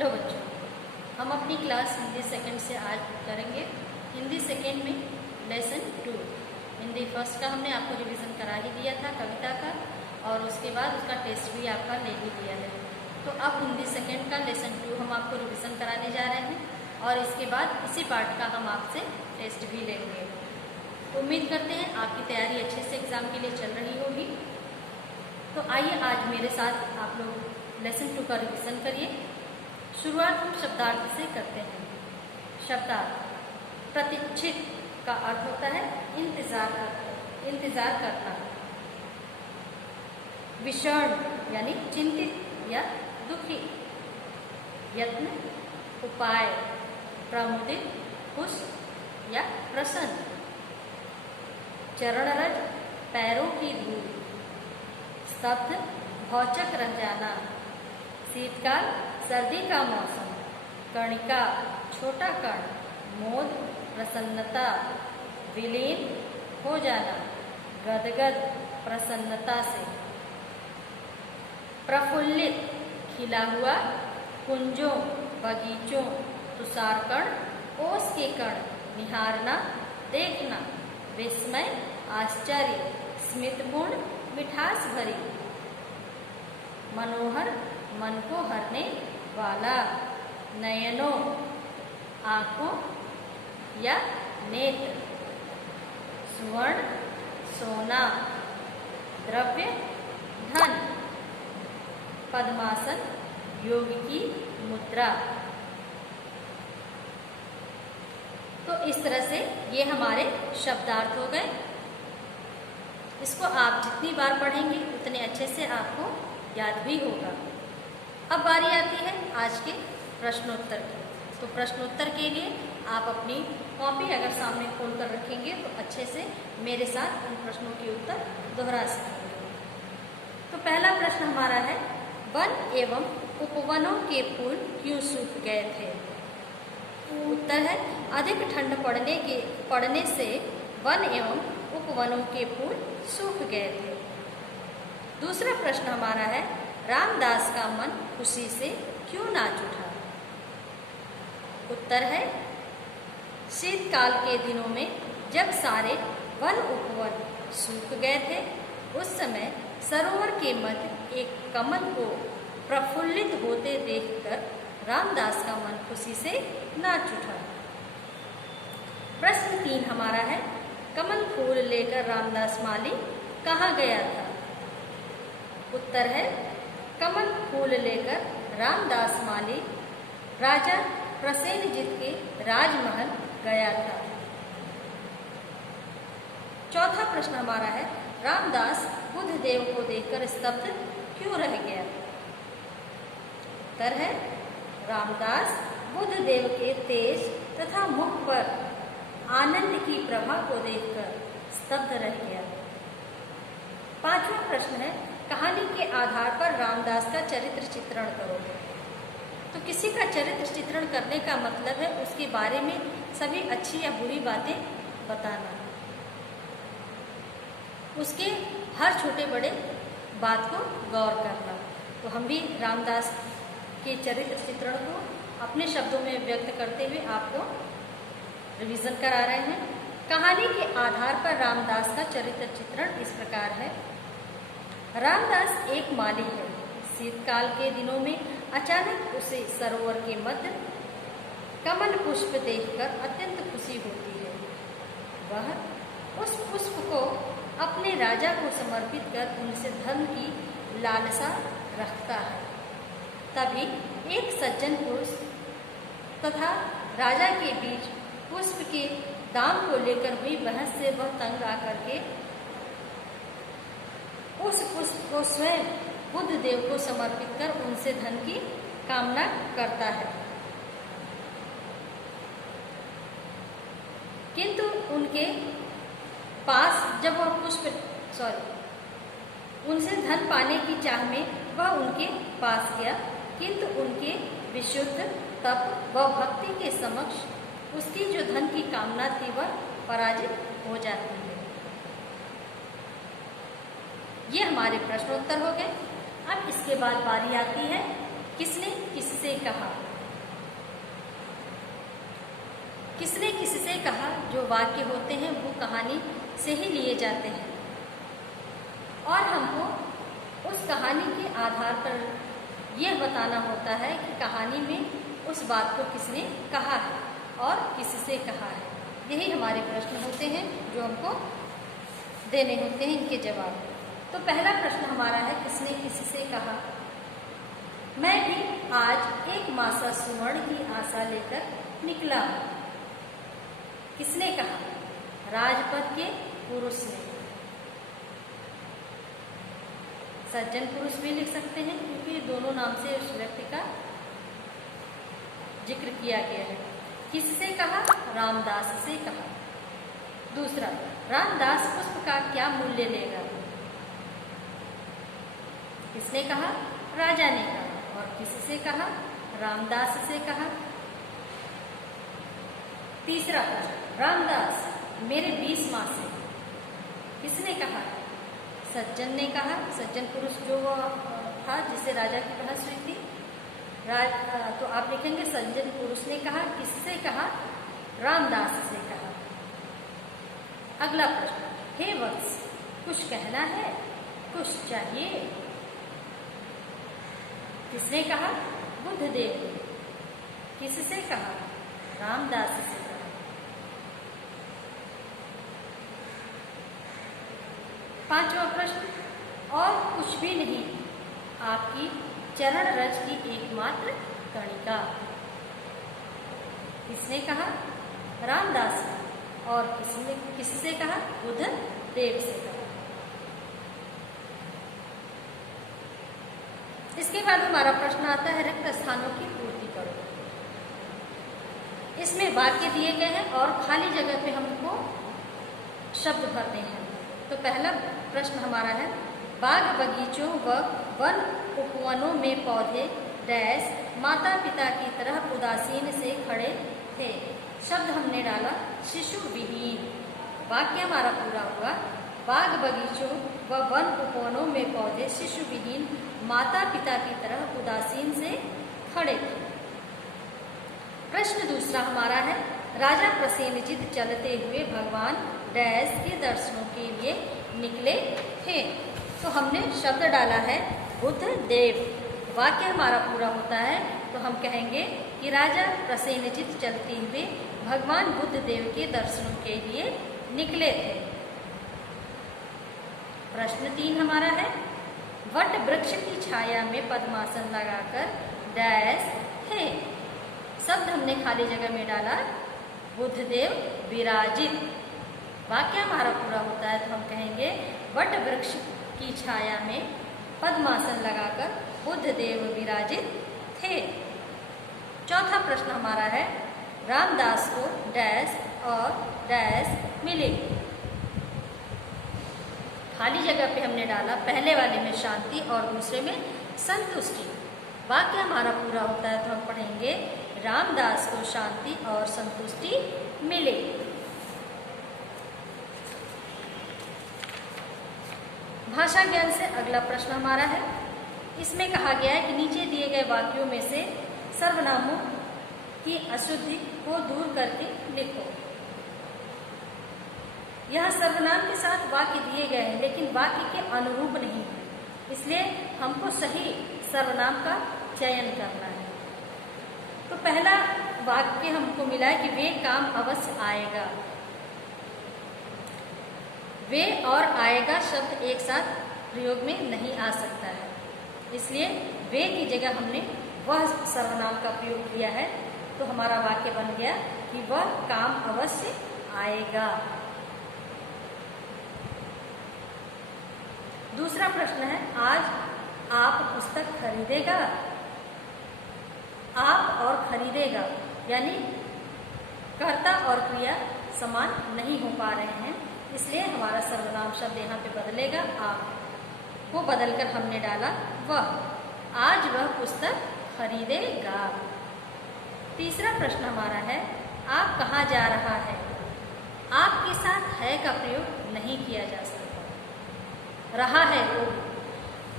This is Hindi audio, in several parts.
हेलो बच्चों, हम अपनी क्लास हिंदी सेकंड से आज करेंगे हिंदी सेकंड में लेसन 2। हिंदी फर्स्ट का हमने आपको रिवीजन करा ही दिया था कविता का, और उसके बाद उसका टेस्ट भी आपका ले ही लिया है। तो अब हिंदी सेकंड का लेसन 2 हम आपको रिवीजन कराने जा रहे हैं, और इसके बाद इसी पार्ट का हम आपसे टेस्ट भी लेंगे। उम्मीद करते हैं आपकी तैयारी अच्छे से एग्ज़ाम के लिए चल रही होगी। तो आइए आज मेरे साथ आप लोग लेसन 2 का रिवीजन करिए। शुरुआत हम शब्दार्थ से करते हैं। शब्दार्थ प्रतीक्षित का अर्थ होता है इंतजार करना। विषण यानी चिंतित या दुखी। यत्न उपाय। प्रमुदित खुश या प्रसन्न। चरणरज पैरों की धूल। स्तब्ध भौचक रह जाना। शीतकाल सर्दी का मौसम। कणिका छोटा कण। मोद प्रसन्नता। विलीन हो जाना। गदगद प्रसन्नता से। प्रफुल्लित खिला हुआ। कुंजों बगीचों। तुषार कण ओस के कण। निहारना देखना। विस्मय आश्चर्य। स्मितपूर्ण मिठास भरी। मनोहर मन को हरने वाला। नयनों आँखों या नेत्र। सुवर्ण सोना। द्रव्य धन। पद्मासन योग की मुद्रा। तो इस तरह से ये हमारे शब्दार्थ हो गए। इसको आप जितनी बार पढ़ेंगे उतने अच्छे से आपको याद भी होगा। अब बारी आती है आज के प्रश्नोत्तर की। तो प्रश्नोत्तर के लिए आप अपनी कॉपी अगर सामने खोल कर रखेंगे तो अच्छे से मेरे साथ उन प्रश्नों के उत्तर दोहरा सकेंगे। तो पहला प्रश्न हमारा है, वन एवं उपवनों के फूल क्यों सूख गए थे? उत्तर है, अधिक ठंड पड़ने से वन एवं उपवनों के फूल सूख गए थे। दूसरा प्रश्न हमारा है, रामदास का मन खुशी से क्यों नाच उठा? उत्तर है, शीतकाल के दिनों में जब सारे वन उपवन सूख गए थे, उस समय सरोवर के मध्य एक कमल को प्रफुल्लित होते देखकर रामदास का मन खुशी से नाच उठा। प्रश्न 3 हमारा है, कमल फूल लेकर रामदास माली कहाँ गया था? उत्तर है, कमल फूल लेकर रामदास माली राजा प्रसेनजित के राजमहल गया था। चौथा प्रश्न हमारा है, रामदास बुद्ध देव को देखकर स्तब्ध क्यों रह गया? उत्तर है, रामदास बुद्ध देव के तेज तथा मुख पर आनंद की प्रभा को देखकर स्तब्ध रह गया। पांचवा प्रश्न है, कहानी के आधार पर रामदास का चरित्र चित्रण करो। तो किसी का चरित्र चित्रण करने का मतलब है उसके बारे में सभी अच्छी या बुरी बातें बताना, उसके हर छोटे बड़े बात को गौर करना। तो हम भी रामदास के चरित्र चित्रण को अपने शब्दों में व्यक्त करते हुए आपको रिवीजन करा रहे हैं। कहानी के आधार पर रामदास का चरित्र चित्रण इस प्रकार है। रामदास एक माली है। शीतकाल के दिनों में अचानक उसे सरोवर के मध्य कमल पुष्प देखकर अत्यंत खुशी होती है। वह उस पुष्प को अपने राजा को समर्पित कर उनसे धन की लालसा रखता है। तभी एक सज्जन पुरुष तथा राजा के बीच पुष्प के दाम को लेकर हुई बहस से वह तंग आकर के उस पुष्प को स्वयं बुद्ध देव को समर्पित कर उनसे धन की कामना करता है। किंतु उनके पास जब वह उनसे धन पाने की चाह में वह उनके पास गया, किंतु उनके विशुद्ध तप व भक्ति के समक्ष उसकी जो धन की कामना थी वह पराजित हो जाती है। ये हमारे प्रश्नोत्तर हो गए। अब इसके बाद बारी आती है किसने किससे किससे कहा। किसने किससे कहा जो वाक्य होते हैं वो कहानी से ही लिए जाते हैं और हमको उस कहानी के आधार पर यह बताना होता है कि कहानी में उस बात को किसने कहा है और किससे कहा है। यही हमारे प्रश्न होते हैं जो हमको देने होते हैं इनके जवाब। तो पहला प्रश्न हमारा है किसने किससे कहा। मैं भी आज एक मासा सुवर्ण की आशा लेकर निकला हूं। किसने कहा? राजपथ के पुरुष ने। सज्जन पुरुष भी लिख सकते हैं क्योंकि दोनों नाम से उस व्यक्ति का जिक्र किया गया है। किससे कहा? रामदास से कहा। दूसरा, रामदास पुष्प का क्या मूल्य लेगा। किसने कहा? राजा ने कहा। और किससे कहा? रामदास से कहा। तीसरा प्रश्न, रामदास मेरे 20 मास है। किसने कहा? सज्जन ने कहा। सज्जन पुरुष जो था जिससे राजा की बहस हुई थी। तो आप लिखेंगे सज्जन पुरुष ने कहा। किससे कहा? रामदास से कहा। अगला प्रश्न, हे वत्स कुछ कहना है, कुछ चाहिए। किसने कहा? बुद्धदेव ने। किससे कहा? रामदास से कहा। पांचवा प्रश्न, और कुछ भी नहीं, आपकी चरण रज की एकमात्र कणिका। किसने कहा? रामदास ने। और किससे कहा? बुद्धदेव से कहा। इसके बाद हमारा प्रश्न आता है रिक्त स्थानों की पूर्ति करो। इसमें वाक्य दिए गए हैं और खाली जगह पे हमको शब्द भरने हैं। तो पहला प्रश्न हमारा है, बाग बगीचों व वन उपवनों में पौधे डैश माता पिता की तरह उदासीन से खड़े थे। शब्द हमने डाला शिशु विहीन। वाक्य हमारा पूरा हुआ, बाग बगीचों व वन उपवनों में पौधे शिशु विहीन माता पिता की तरह उदासीन से खड़े थे। प्रश्न दूसरा हमारा है, राजा प्रसेनजित चलते हुए भगवान डैश के दर्शनों के लिए निकले थे। तो हमने शब्द डाला है बुद्धदेव। वाक्य हमारा पूरा होता है तो हम कहेंगे कि राजा प्रसेनजित चलते हुए भगवान बुद्धदेव के दर्शनों के लिए निकले थे। प्रश्न 3 हमारा है, वट वृक्ष की छाया में पद्मासन लगाकर डैश थे। शब्द हमने खाली जगह में डाला बुद्धदेव विराजित। वाक्य हमारा पूरा होता है तो हम कहेंगे वट वृक्ष की छाया में पद्मासन लगाकर बुद्धदेव विराजित थे। चौथा प्रश्न हमारा है, रामदास को डैश और डैश मिले। खाली जगह पे हमने डाला पहले वाले में शांति और दूसरे में संतुष्टि। वाक्य हमारा पूरा होता है तो हम पढ़ेंगे रामदास को शांति और संतुष्टि मिले। भाषा ज्ञान से अगला प्रश्न हमारा है, इसमें कहा गया है कि नीचे दिए गए वाक्यों में से सर्वनामों की अशुद्धि को दूर करके लिखो। यह सर्वनाम के साथ वाक्य दिए गए हैं लेकिन वाक्य के अनुरूप नहीं है, इसलिए हमको सही सर्वनाम का चयन करना है। तो पहला वाक्य हमको मिला है कि वे काम अवश्य आएगा। वे और आएगा शब्द एक साथ प्रयोग में नहीं आ सकता है, इसलिए वे की जगह हमने वह सर्वनाम का प्रयोग किया है। तो हमारा वाक्य बन गया कि वह काम अवश्य आएगा। दूसरा प्रश्न है, आज आप पुस्तक खरीदेगा। आप और खरीदेगा यानी कर्ता और क्रिया समान नहीं हो पा रहे हैं, इसलिए हमारा सर्वनाम शब्द यहाँ पे बदलेगा आप। वो बदलकर हमने डाला वह। आज वह पुस्तक खरीदेगा। तीसरा प्रश्न हमारा है, आप कहाँ जा रहा है। आपके साथ है का प्रयोग नहीं किया जा सकता। रहा है वो,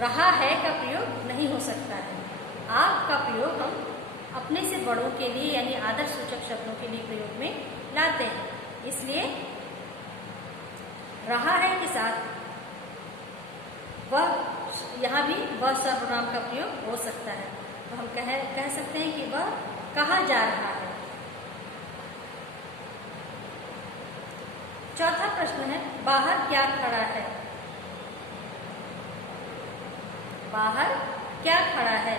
रहा है का प्रयोग नहीं हो सकता है। आप का प्रयोग हम अपने से बड़ों के लिए यानी आदर सूचक शब्दों के लिए प्रयोग में लाते हैं। इसलिए रहा है के साथ वह, यहाँ भी वह सर्वनाम का प्रयोग हो सकता है। तो हम कह सकते हैं कि वह कहा जा रहा है। चौथा प्रश्न है, बाहर क्या खड़ा है? बाहर क्या खड़ा है?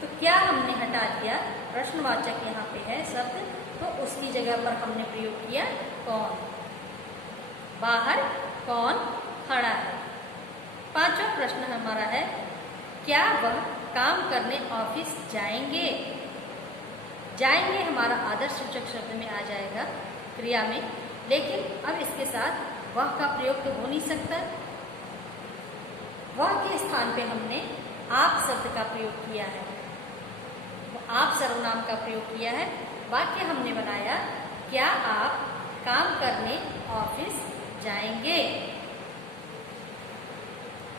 तो क्या हमने हटा दिया, प्रश्नवाचक यहाँ पे है शब्द, तो उसकी जगह पर हमने प्रयोग किया कौन। बाहर कौन खड़ा है। पांचवा प्रश्न हमारा है, क्या वह काम करने ऑफिस जाएंगे? जाएंगे हमारा आदर सूचक शब्द में आ जाएगा क्रिया में, लेकिन अब इसके साथ वह का प्रयोग तो हो नहीं सकता। वह के स्थान पे हमने आप शब्द का प्रयोग किया है, आप सर्वनाम का प्रयोग किया है। वाक्य हमने बनाया, क्या आप काम करने ऑफिस जाएंगे।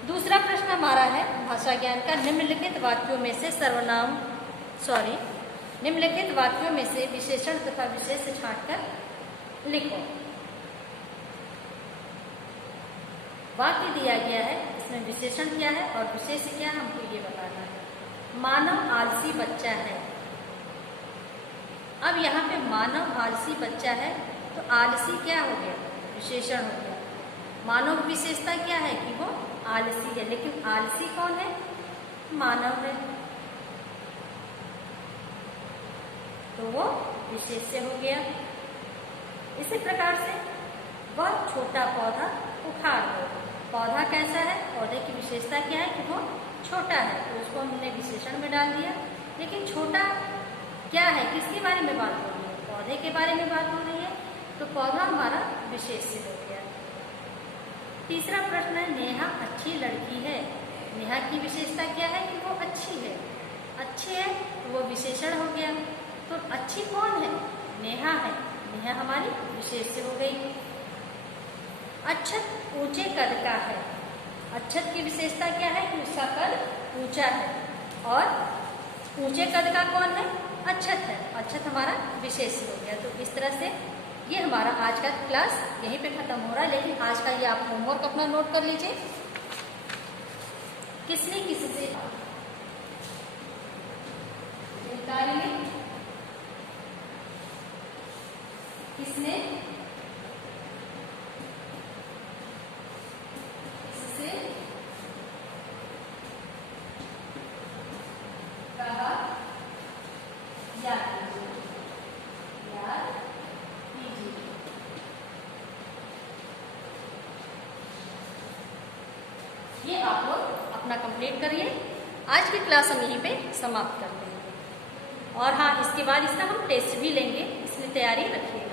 दूसरा प्रश्न हमारा है भाषा ज्ञान का, निम्नलिखित वाक्यों में से निम्नलिखित वाक्यों में से विशेषण तथा विशेष छांटकर लिखो। वाक्य दिया गया है, इसमें विशेषण क्या है और विशेष क्या है हमको ये बताना है। मानव आलसी बच्चा है। अब यहाँ पे मानव आलसी बच्चा है, तो आलसी क्या हो गया, विशेषण हो गया। मानव की विशेषता क्या है कि वो आलसी है, लेकिन आलसी कौन है, मानव है, तो वो विशेष्य हो गया। इसी प्रकार से वह छोटा पौधा उखाड़ दो। पौधा कैसा है, पौधे की विशेषता क्या है कि वो छोटा है, तो उसको हमने विशेषण में डाल दिया। लेकिन छोटा क्या है, किसके बारे में बात हो रही है, पौधे के बारे में बात हो रही है, तो पौधा हमारा विशेष्य हो गया। तीसरा प्रश्न है, नेहा अच्छी लड़की है। नेहा की विशेषता क्या है कि वो अच्छी है, अच्छी है तो वो विशेषण हो गया। तो अच्छी कौन है, नेहा है, नेहा हमारी विशेष्य हो गई। अच्छत ऊंचे कद का है। अच्छत की विशेषता क्या है कि उसका कद ऊंचा है, और ऊंचे कद का कौन है, अच्छत है, अच्छत हमारा विशेष्य हो गया। तो इस तरह से ये हमारा आज का क्लास यहीं पे खत्म हो रहा है। लेकिन आज का ये आप होमवर्क अपना नोट कर लीजिए। किसने किसी से कार्य में किसने किससे कहा, याद कीजिए। ये आप लोग अपना कंप्लीट करिए। आज की क्लास हम यहीं पे समाप्त करते हैं। और हाँ, इसके बाद इसका हम टेस्ट भी लेंगे, इसमें तैयारी रखिएगा।